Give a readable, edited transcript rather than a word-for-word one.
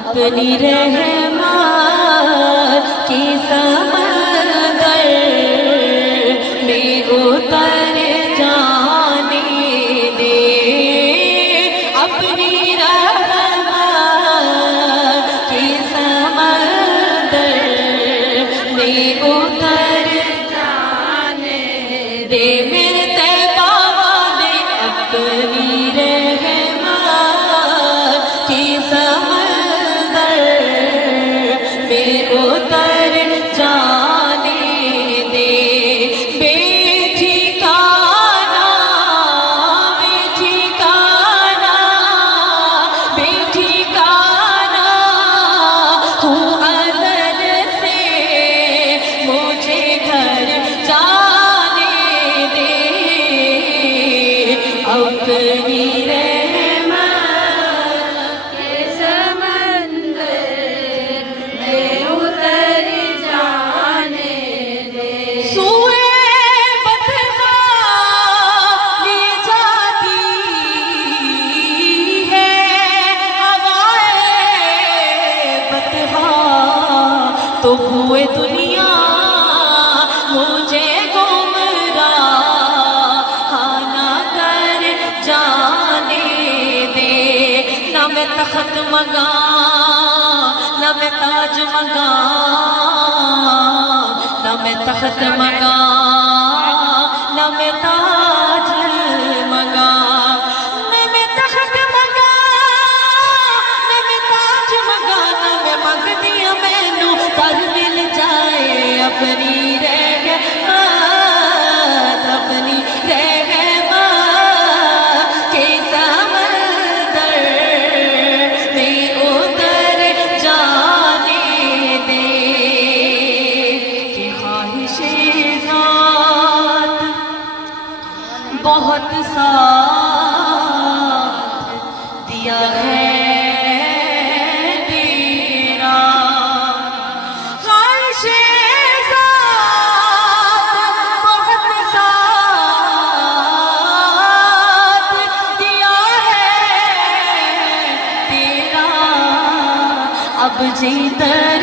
اپنی رحمت کی سمندر میں اتر جانے دے، اپنی رحمت کی سمندر میں اتر جانے دے، میرے طیبہ والے اپنی رحمت کی سمندر میں اتر جانے دے، بے ٹھکانہ بے ٹھکانہ بے ٹھکانہ ہوں ازل سے، مجھے گھر جانے دے، اپنی رحمت کے سمندر میں اتر جانے دے۔ سوئے بدخواہ لے جاتی ہے ہوائے بدخواہ، تو ہوئے دنیا مجھے گمراہ نہ کر جانے دے، نہ میں تخت منگاں نہ میں تاج منگاں، نہ میں تخت منگاں نہ میں تاج منگاں، نہ میں تخت منگاں نہ میں تاج منگاں، نہ میں منگدی مینوں پر مل جائے اپنی رحمت، اپنی رحمت کے سمندر میں اتر جانے دے، کہ خواہش ذات بہت ساتھ دیا ہے تیرا، خواہش ذات بہت ساتھ دیا ہے تیرا، اب جدھر